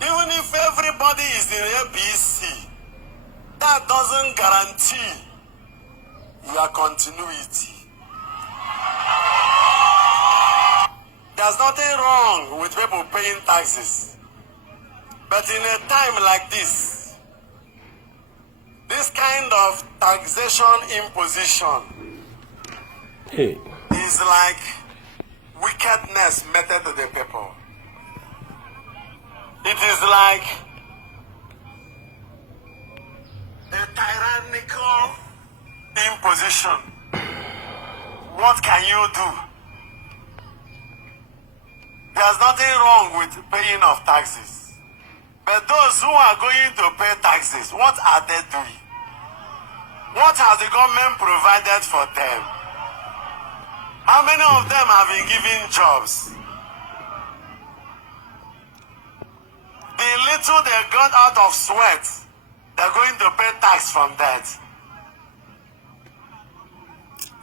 Even if everybody is in APC, that doesn't guarantee your continuity. There's nothing wrong with people paying taxes. But in a time like this kind of taxation imposition is like wickedness meted to the people. It is like a tyrannical imposition. What can you do? There's nothing wrong with paying of taxes. But those who are going to pay taxes, what are they doing? What has the government provided for them? How many of them have been given jobs? The little they got out of sweat, they're going to pay tax from that.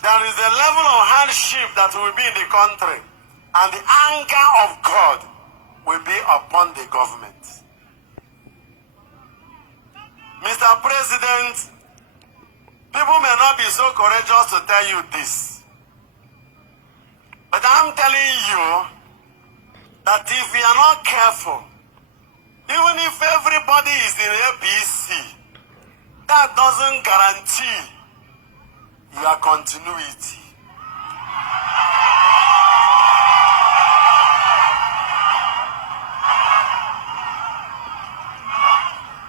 There is a level of hardship that will be in the country, and the anger of God will be upon the government. Mr. President, people may not be so courageous to tell you this, but I'm telling you that if we are not careful, even if everybody is in APC, that doesn't guarantee your continuity.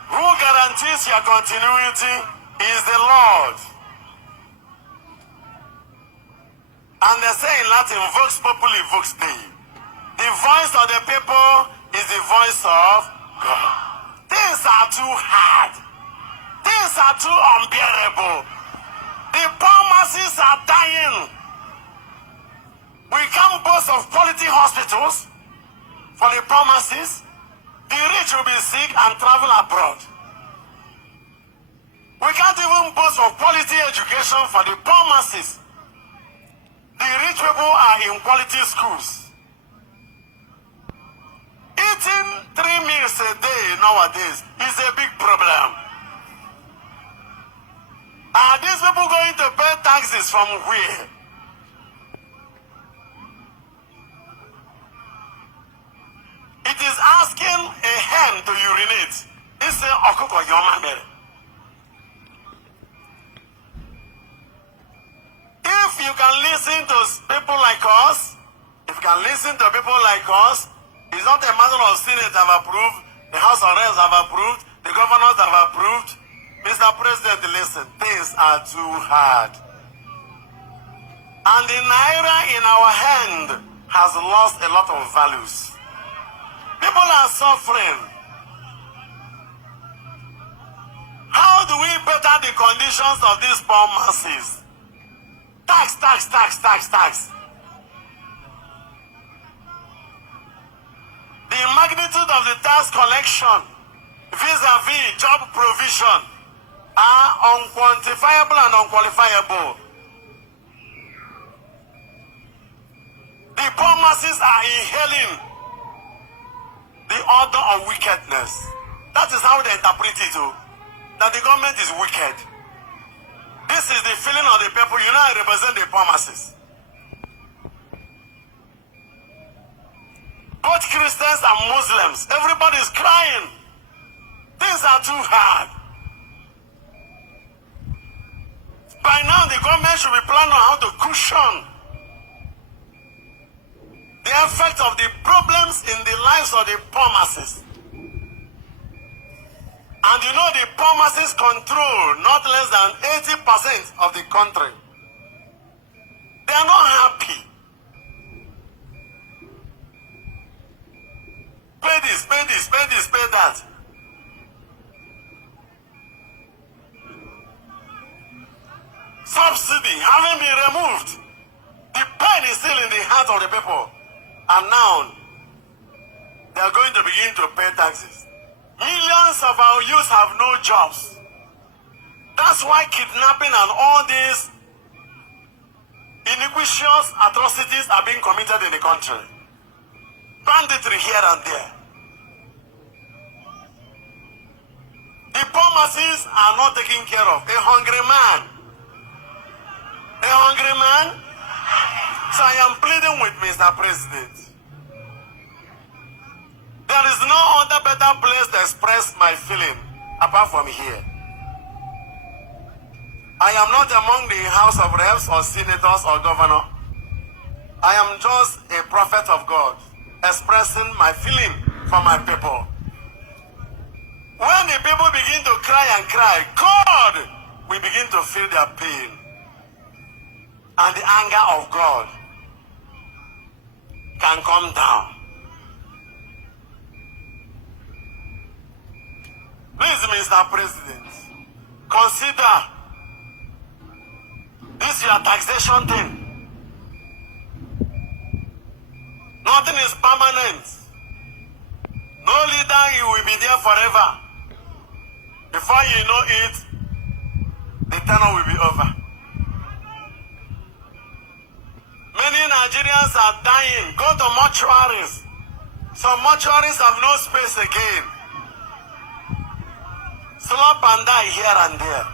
Who guarantees your continuity is the Lord. And they say in Latin, vox populi, vox Dei. The voice of the people is the voice of God. Things are too hard. Things are too unbearable. The poor masses are dying. We can't boast of quality hospitals for the poor masses. The rich will be sick and travel abroad. We can't even boast of quality education for the poor masses. The rich people are in quality schools. Eating 3 meals a day nowadays is a big problem. Are these people going to pay taxes from where? It is asking a hen to urinate. It's a okuko yomamere. If you can listen to people like us, if you can listen to people like us, it's not a matter of Senate have approved, the House of Reps have approved, the governors have approved. Mr. President, listen, things are too hard. And the naira in our hand has lost a lot of values. People are suffering. How do we better the conditions of these poor masses? Tax, tax, tax, tax, tax. The magnitude of the tax collection vis-a-vis job provision are unquantifiable and unqualifiable. The poor masses are inhaling the order of wickedness. That is how they interpret it, that the government is wicked. This is the feeling of the people. You know, I represent the poor masses. Both Christians and Muslims, everybody is crying. Things are too hard. By now, the government should be planning on how to cushion the effect of the problems in the lives of the poor masses. And you know, the poor masses control not less than 80% of the country. They are not happy. Pay this, pay this, pay this, pay that. Subsidy having been removed. The pain is still in the heart of the people. And now, they are going to begin to pay taxes. Millions of our youth have no jobs. That's why kidnapping and all these iniquitous atrocities are being committed in the country. Banditry here and there. The poor masses are not taken care of. A hungry man. A hungry man. So I am pleading with Mr. President. There is no other better place to express my feeling apart from here. I am not among the House of Reps or Senators or Governor. I am just a prophet of God, expressing my feeling for my people. When the people begin to cry and cry, God, we begin to feel their pain. And the anger of God can come down. Please, Mr. President, consider this your taxation thing. Nothing is permanent. No leader, he will be there forever. Before you know it, the tenure will be over. Many Nigerians are dying. Go to mortuaries. Some mortuaries have no space again. Slop and die here and there.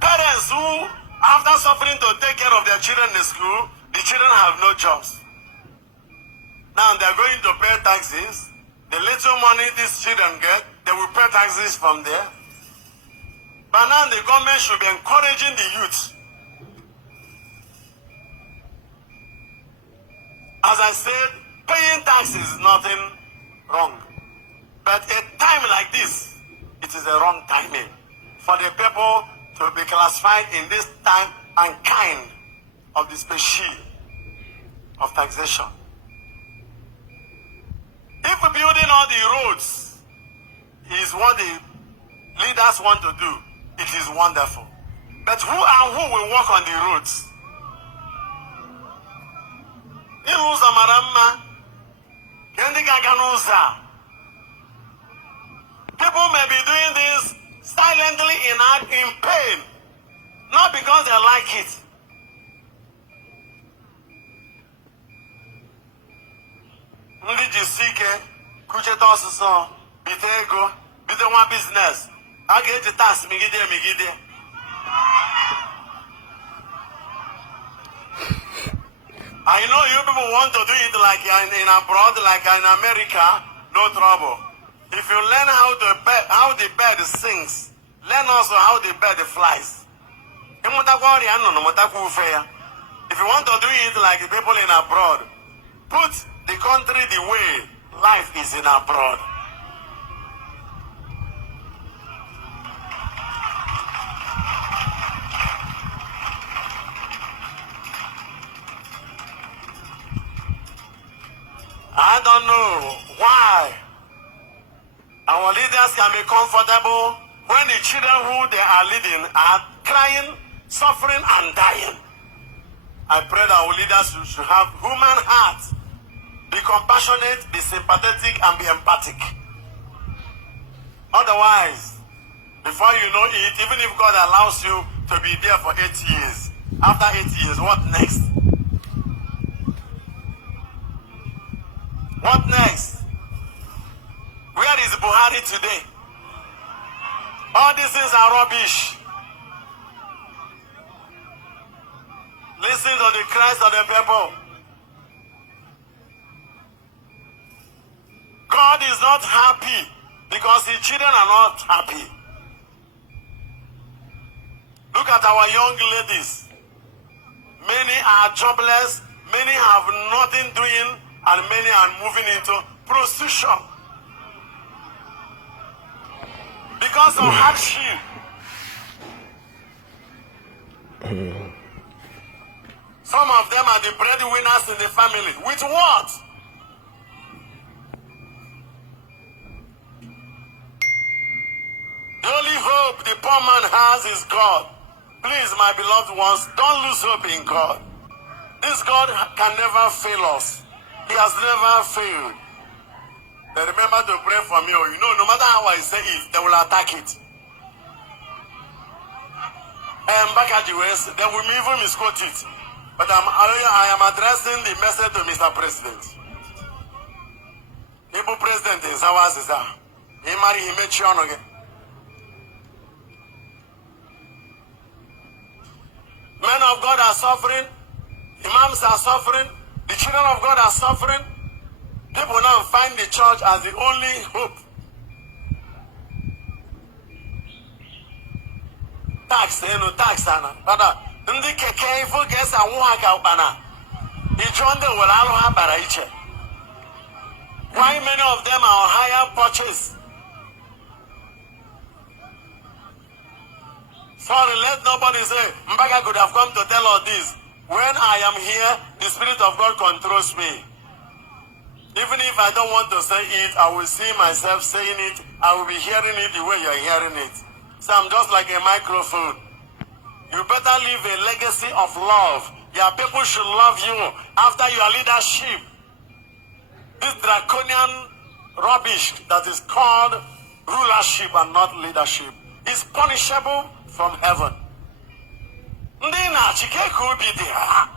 Parents who, after suffering to take care of their children in school, the children have no jobs. Now they are going to pay taxes. The little money these children get, they will pay taxes from there. But now the government should be encouraging the youth. As I said, paying taxes is nothing wrong. But a time like this, it is a wrong timing for the people to be classified in this time and kind of the species of taxation. If building all the roads is what the leaders want to do, it is wonderful. But who and who will walk on the roads? People may be doing this silently in pain, not because they like it. Ndị jisi ike kucheta ọsụsọ bite ego bite nwa business a ga-eji tax migide. I know you people want to do it like in abroad, like in America, no trouble. If you learn how the bird sings, learn also how the bird flies. If you want to do it like the people in abroad, put the country the way life is in abroad. I don't know why our leaders can be comfortable when the children who they are leading are crying, suffering, and dying. I pray that our leaders should have human hearts, be compassionate, be sympathetic, and be empathic. Otherwise, before you know it, even if God allows you to be there for 8 years, after 8 years, what next? What next? Where is Buhari today? All these things are rubbish. Listen to the cries of the people. God is not happy because his children are not happy. Look at our young ladies. Many are jobless, many have nothing doing, and many are moving into prostitution. Because of hardship. Some of them are the breadwinners in the family. With what? The only hope the poor man has is God. Please, my beloved ones, don't lose hope in God. This God can never fail us. He has never failed. But remember to pray for me. You know, no matter how I say it, they will attack it. Mbaka, they will even misquote it. But I am addressing the message to Mr. President. Igbo President is our sister. Imari himechi ọnụ gị. Men of God are suffering. Imams are suffering. The children of God are suffering. People now find the church as the only hope. Tax, tax, Father. Ndị keke ifo ga-esa nwụ ha ka ụkpana. Ijo ndị were alụ ha bara iche. Why many of them are on higher purchase? Sorry, let nobody say, Mbaka could have come to tell us this. When I am here, the Spirit of God controls me. Even if I don't want to say it, I will see myself saying it. I will be hearing it the way you are hearing it. So I'm just like a microphone. You better leave a legacy of love. Your people should love you after your leadership. This draconian rubbish that is called rulership and not leadership is punishable from heaven. Ndị na-achịke ka obi dị ha.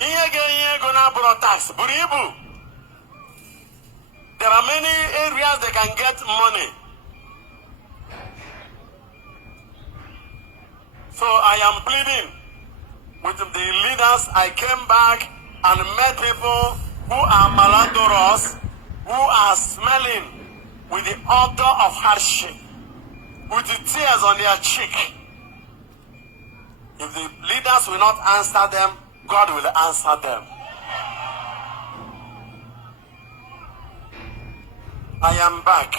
Ihe ga-enye ego na-abụrụ tax buru ibu. There are many areas they can get money. So I am pleading with the leaders. I came back and met people who are malodorous, who are smelling with the odor of hardship, with the tears on their cheek. If the leaders will not answer them, God will answer them. I am back.